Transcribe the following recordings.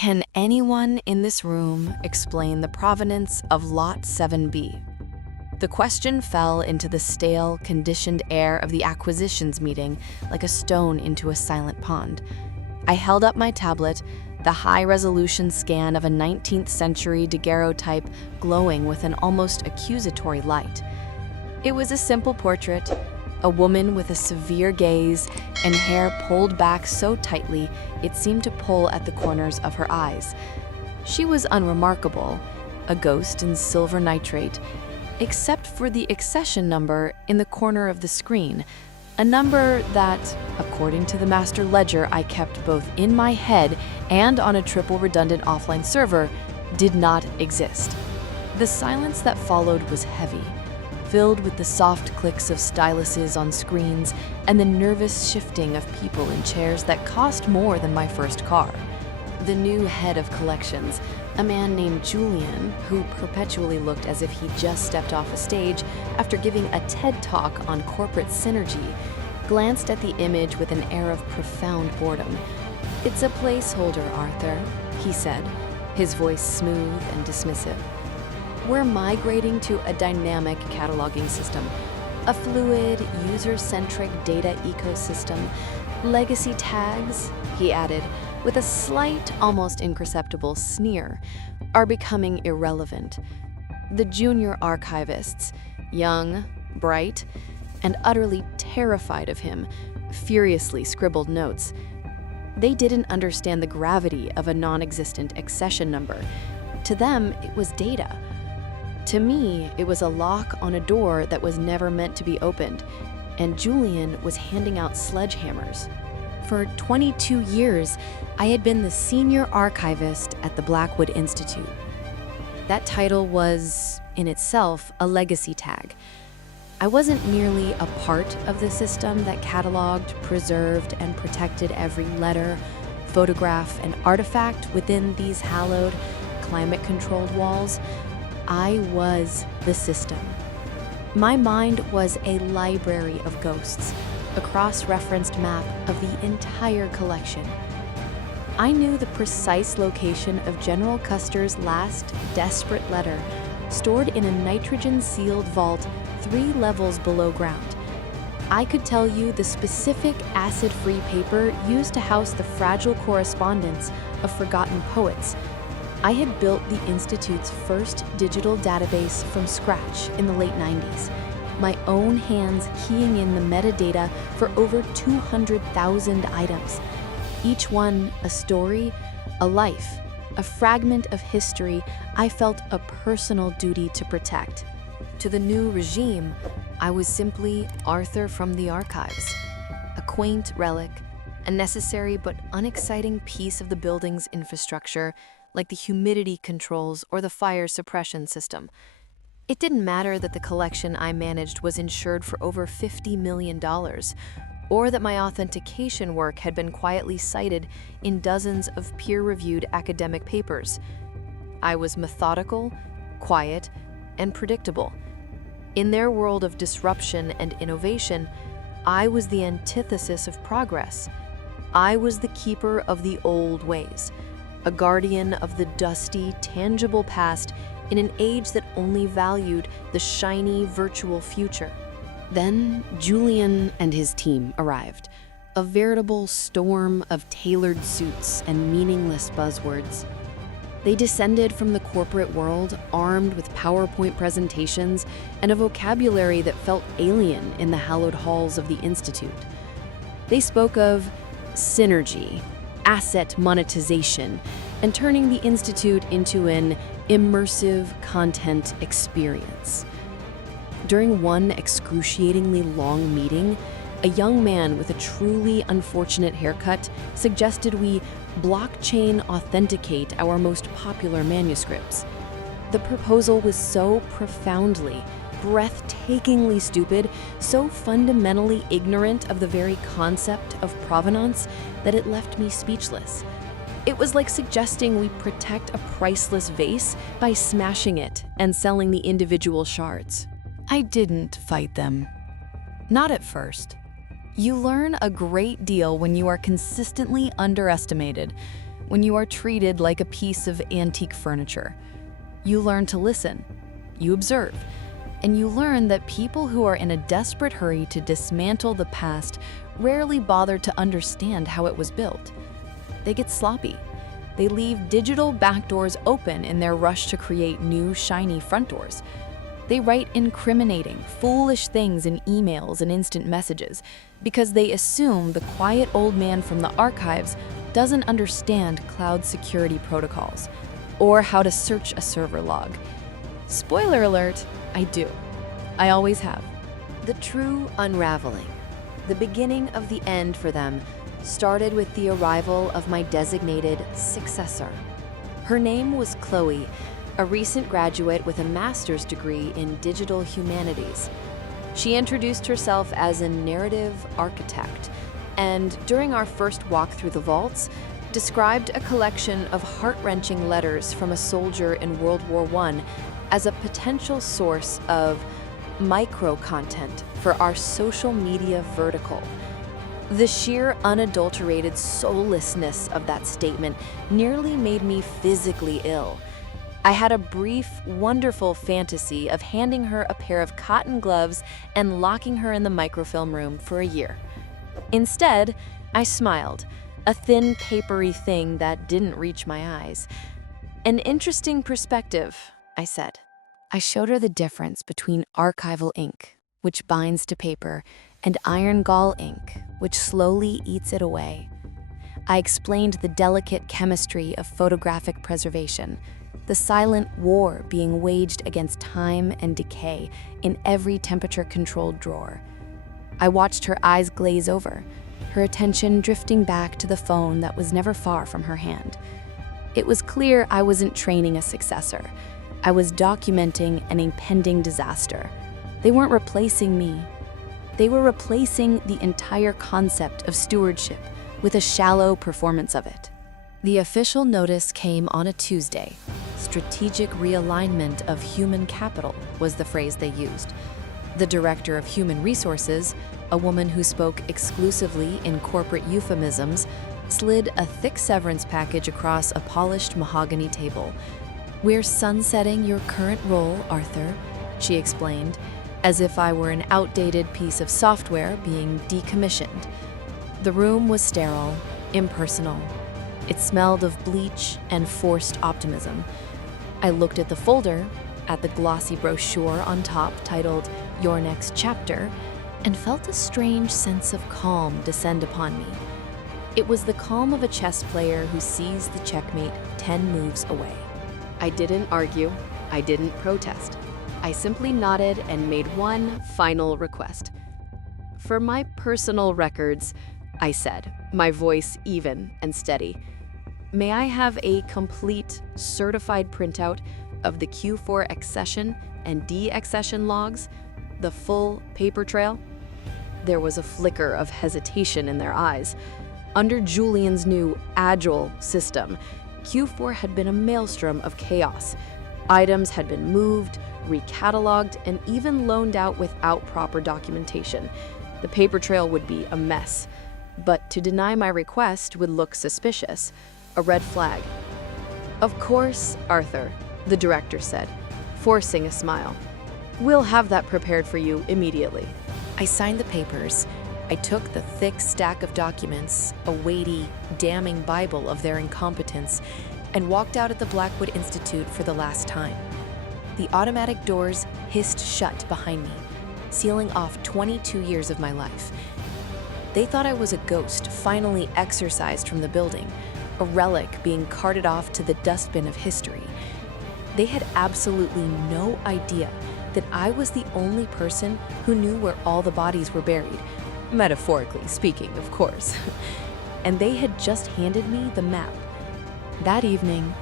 Can anyone in this room explain the provenance of Lot 7B? The question fell into the stale, conditioned air of the acquisitions meeting like a stone into a silent pond. I held up my tablet, the high-resolution scan of a 19th century daguerreotype glowing with an almost accusatory light. It was a simple portrait, a woman with a severe gaze and hair pulled back so tightly it seemed to pull at the corners of her eyes. She was unremarkable, a ghost in silver nitrate, except for the accession number in the corner of the screen, a number that, according to the master ledger I kept both in my head and on a triple redundant offline server, did not exist. The silence that followed was heavy, filled with the soft clicks of styluses on screens and the nervous shifting of people in chairs that cost more than my first car. The new head of collections, a man named Julian, who perpetually looked as if he just stepped off a stage after giving a TED Talk on corporate synergy, glanced at the image with an air of profound boredom. "It's a placeholder, Arthur," he said, his voice smooth and dismissive. "We're migrating to a dynamic cataloging system, a fluid, user-centric data ecosystem. Legacy tags," he added, with a slight, almost imperceptible sneer, "are becoming irrelevant." The junior archivists, young, bright, and utterly terrified of him, furiously scribbled notes. They didn't understand the gravity of a non-existent accession number. To them, it was data. To me, it was a lock on a door that was never meant to be opened, and Julian was handing out sledgehammers. For 22 years, I had been the senior archivist at the Blackwood Institute. That title was, in itself, a legacy tag. I wasn't merely a part of the system that cataloged, preserved, and protected every letter, photograph, and artifact within these hallowed, climate-controlled walls. I was the system. My mind was a library of ghosts, a cross-referenced map of the entire collection. I knew the precise location of General Custer's last desperate letter, stored in a nitrogen-sealed vault 3 levels below ground. I could tell you the specific acid-free paper used to house the fragile correspondence of forgotten poets. I had built the Institute's first digital database from scratch in the late 90s, my own hands keying in the metadata for over 200,000 items. Each one a story, a life, a fragment of history I felt a personal duty to protect. To the new regime, I was simply Arthur from the archives, a quaint relic, a necessary but unexciting piece of the building's infrastructure, like the humidity controls or the fire suppression system. It didn't matter that the collection I managed was insured for over $50 million, or that my authentication work had been quietly cited in dozens of peer-reviewed academic papers. I was methodical, quiet, and predictable. In their world of disruption and innovation, I was the antithesis of progress. I was the keeper of the old ways, a guardian of the dusty, tangible past in an age that only valued the shiny, virtual future. Then Julian and his team arrived, a veritable storm of tailored suits and meaningless buzzwords. They descended from the corporate world armed with PowerPoint presentations and a vocabulary that felt alien in the hallowed halls of the Institute. They spoke of synergy, asset monetization, and turning the Institute into an immersive content experience. During one excruciatingly long meeting, a young man with a truly unfortunate haircut suggested we blockchain authenticate our most popular manuscripts. The proposal was so profoundly, breathtakingly stupid, so fundamentally ignorant of the very concept of provenance that it left me speechless. It was like suggesting we protect a priceless vase by smashing it and selling the individual shards. I didn't fight them. Not at first. You learn a great deal when you are consistently underestimated, when you are treated like a piece of antique furniture. You learn to listen, you observe, and you learn that people who are in a desperate hurry to dismantle the past rarely bother to understand how it was built. They get sloppy. They leave digital backdoors open in their rush to create new, shiny front doors. They write incriminating, foolish things in emails and instant messages because they assume the quiet old man from the archives doesn't understand cloud security protocols or how to search a server log. Spoiler alert, I do. I always have. The true unraveling, the beginning of the end for them, started with the arrival of my designated successor. Her name was Chloe, a recent graduate with a master's degree in digital humanities. She introduced herself as a narrative architect, and during our first walk through the vaults, described a collection of heart-wrenching letters from a soldier in World War I as a potential source of micro-content for our social media vertical. The sheer unadulterated soullessness of that statement nearly made me physically ill. I had a brief, wonderful fantasy of handing her a pair of cotton gloves and locking her in the microfilm room for a year. Instead, I smiled, a thin, papery thing that didn't reach my eyes. An interesting perspective, I said. I showed her the difference between archival ink, which binds to paper, and iron gall ink, which slowly eats it away. I explained the delicate chemistry of photographic preservation, the silent war being waged against time and decay in every temperature-controlled drawer. I watched her eyes glaze over, her attention drifting back to the phone that was never far from her hand. It was clear I wasn't training a successor. I was documenting an impending disaster. They weren't replacing me. They were replacing the entire concept of stewardship with a shallow performance of it. The official notice came on a Tuesday. Strategic realignment of human capital was the phrase they used. The director of human resources, a woman who spoke exclusively in corporate euphemisms, slid a thick severance package across a polished mahogany table. "We're sunsetting your current role, Arthur," she explained, as if I were an outdated piece of software being decommissioned. The room was sterile, impersonal. It smelled of bleach and forced optimism. I looked at the folder, at the glossy brochure on top titled "Your Next Chapter," and felt a strange sense of calm descend upon me. It was the calm of a chess player who sees the checkmate 10 moves away. I didn't argue, I didn't protest. I simply nodded and made one final request. "For my personal records," I said, my voice even and steady, "may I have a complete, certified printout of the Q4 accession and de-accession logs, the full paper trail?" There was a flicker of hesitation in their eyes. Under Julian's new Agile system, Q4 had been a maelstrom of chaos. Items had been moved, recatalogued, and even loaned out without proper documentation. The paper trail would be a mess. But to deny my request would look suspicious, a red flag. "Of course, Arthur," the director said, forcing a smile. "We'll have that prepared for you immediately." I signed the papers. I took the thick stack of documents, a weighty, damning Bible of their incompetence, and walked out at the Blackwood Institute for the last time. The automatic doors hissed shut behind me, sealing off 22 years of my life. They thought I was a ghost finally exorcised from the building, a relic being carted off to the dustbin of history. They had absolutely no idea that I was the only person who knew where all the bodies were buried, metaphorically speaking, of course. And they had just handed me the map. That evening,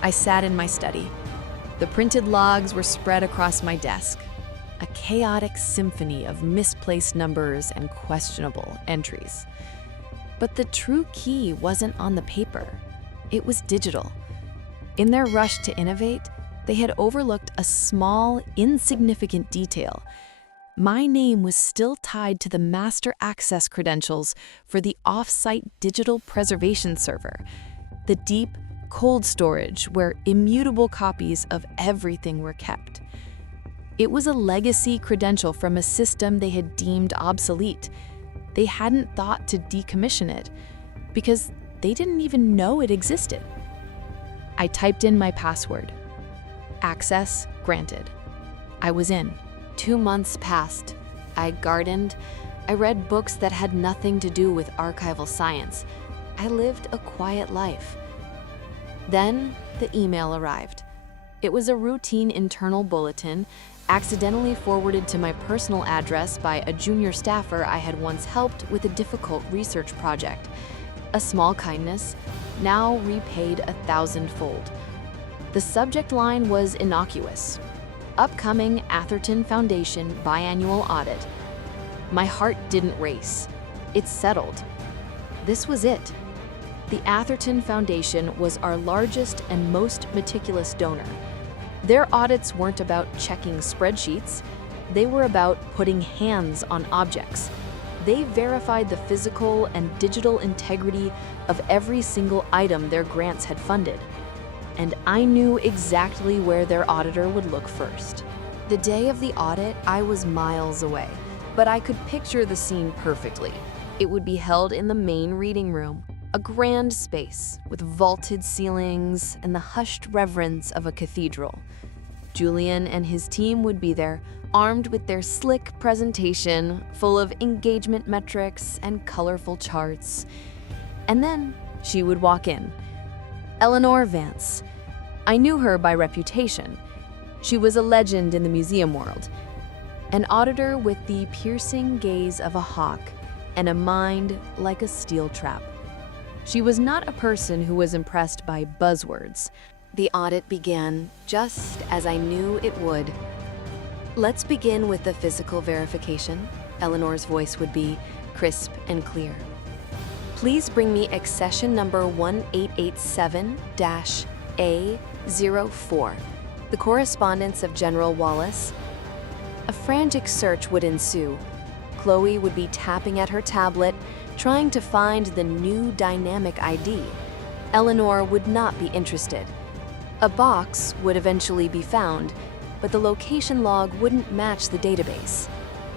I sat in my study. The printed logs were spread across my desk, a chaotic symphony of misplaced numbers and questionable entries. But the true key wasn't on the paper. It was digital. In their rush to innovate, they had overlooked a small, insignificant detail. My name was still tied to the master access credentials for the off-site digital preservation server. The the deep, cold storage where immutable copies of everything were kept. It was a legacy credential from a system they had deemed obsolete. They hadn't thought to decommission it because they didn't even know it existed. I typed in my password. Access granted. I was in. 2 months passed. I gardened. I read books that had nothing to do with archival science. I lived a quiet life. Then the email arrived. It was a routine internal bulletin, accidentally forwarded to my personal address by a junior staffer I had once helped with a difficult research project. A small kindness, now repaid 1,000-fold. The subject line was innocuous. Upcoming Atherton Foundation biannual audit. My heart didn't race. It settled. This was it. The Atherton Foundation was our largest and most meticulous donor. Their audits weren't about checking spreadsheets. They were about putting hands on objects. They verified the physical and digital integrity of every single item their grants had funded. And I knew exactly where their auditor would look first. The day of the audit, I was miles away, but I could picture the scene perfectly. It would be held in the main reading room, a grand space with vaulted ceilings and the hushed reverence of a cathedral. Julian and his team would be there, armed with their slick presentation full of engagement metrics and colorful charts. And then she would walk in. Eleanor Vance. I knew her by reputation. She was a legend in the museum world. An auditor with the piercing gaze of a hawk and a mind like a steel trap. She was not a person who was impressed by buzzwords. The audit began just as I knew it would. Let's begin with the physical verification. Eleanor's voice would be crisp and clear. Please bring me accession number 1887-A04, the correspondence of General Wallace. A frantic search would ensue. Chloe would be tapping at her tablet, trying to find the new dynamic ID. Eleanor would not be interested. A box would eventually be found, but the location log wouldn't match the database.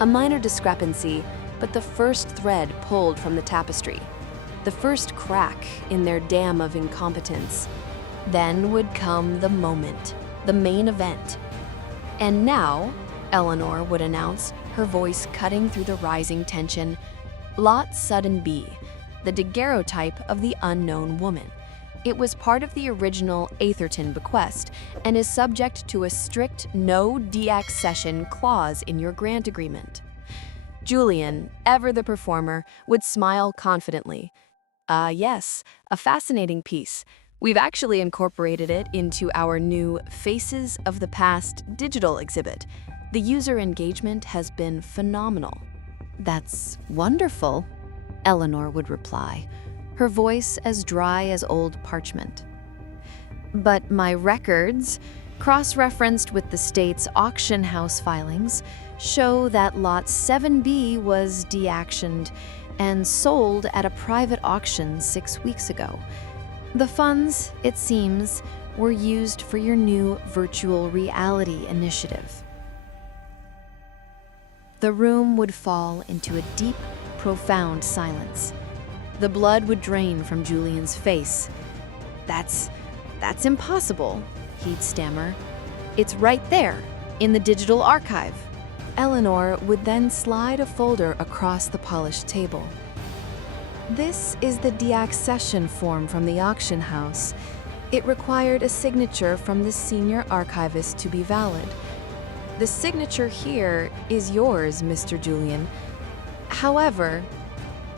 A minor discrepancy, but the first thread pulled from the tapestry. The first crack in their dam of incompetence. Then would come the moment, the main event. And now, Eleanor would announce, her voice cutting through the rising tension, Lot Sudden B, the daguerreotype of the unknown woman. It was part of the original Atherton bequest and is subject to a strict no deaccession clause in your grant agreement. Julian, ever the performer, would smile confidently. Yes, a fascinating piece. We've actually incorporated it into our new Faces of the Past digital exhibit. The user engagement has been phenomenal. That's wonderful, Eleanor would reply, her voice as dry as old parchment. But my records, cross-referenced with the state's auction house filings, show that Lot 7B was deactioned and sold at a private auction 6 weeks ago. The funds, it seems, were used for your new virtual reality initiative. The room would fall into a deep, profound silence. The blood would drain from Julian's face. That's impossible, he'd stammer. It's right there, in the digital archive. Eleanor would then slide a folder across the polished table. This is the deaccession form from the auction house. It required a signature from the senior archivist to be valid. The signature here is yours, Mr. Julian. However,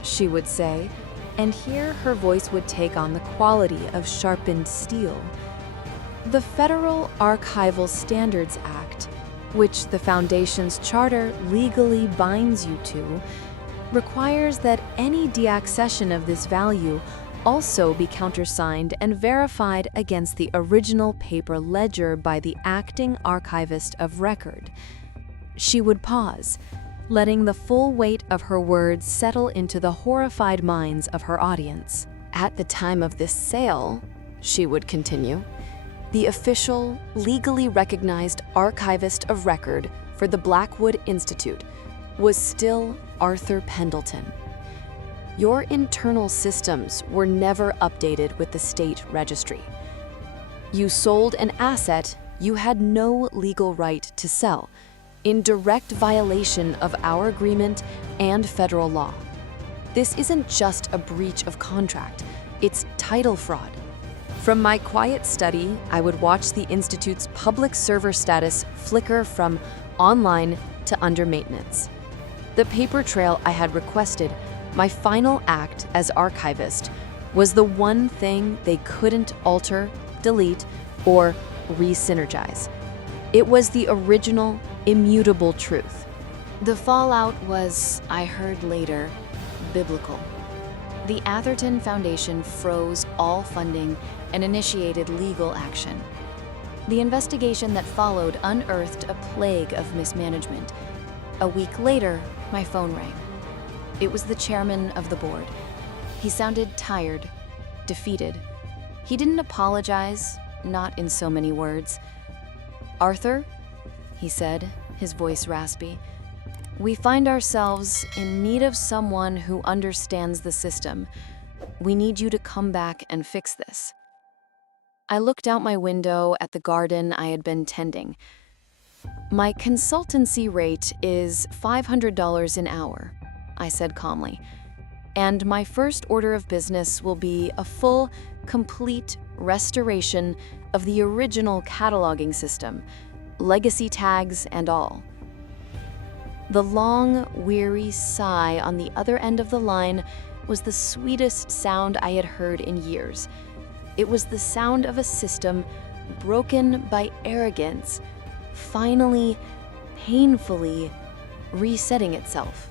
she would say, and here her voice would take on the quality of sharpened steel. The Federal Archival Standards Act, which the Foundation's charter legally binds you to, requires that any deaccession of this value also be countersigned and verified against the original paper ledger by the acting archivist of record. She would pause, letting the full weight of her words settle into the horrified minds of her audience. At the time of this sale, she would continue, the official, legally recognized archivist of record for the Blackwood Institute was still Arthur Pendleton. Your internal systems were never updated with the state registry. You sold an asset you had no legal right to sell, in direct violation of our agreement and federal law. This isn't just a breach of contract, it's title fraud. From my quiet study, I would watch the Institute's public server status flicker from online to under maintenance. The paper trail I had requested, my final act as archivist, was the one thing they couldn't alter, delete, or re-synergize. It was the original, immutable truth. The fallout was, I heard later, biblical. The Atherton Foundation froze all funding and initiated legal action. The investigation that followed unearthed a plague of mismanagement. A week later, my phone rang. It was the chairman of the board. He sounded tired, defeated. He didn't apologize, not in so many words. "Arthur," he said, his voice raspy, "we find ourselves in need of someone who understands the system. We need you to come back and fix this." I looked out my window at the garden I had been tending. "My consultancy rate is $500 an hour," I said calmly, "and my first order of business will be a full, complete restoration of the original cataloging system, legacy tags and all." The long, weary sigh on the other end of the line was the sweetest sound I had heard in years. It was the sound of a system broken by arrogance, finally, painfully resetting itself.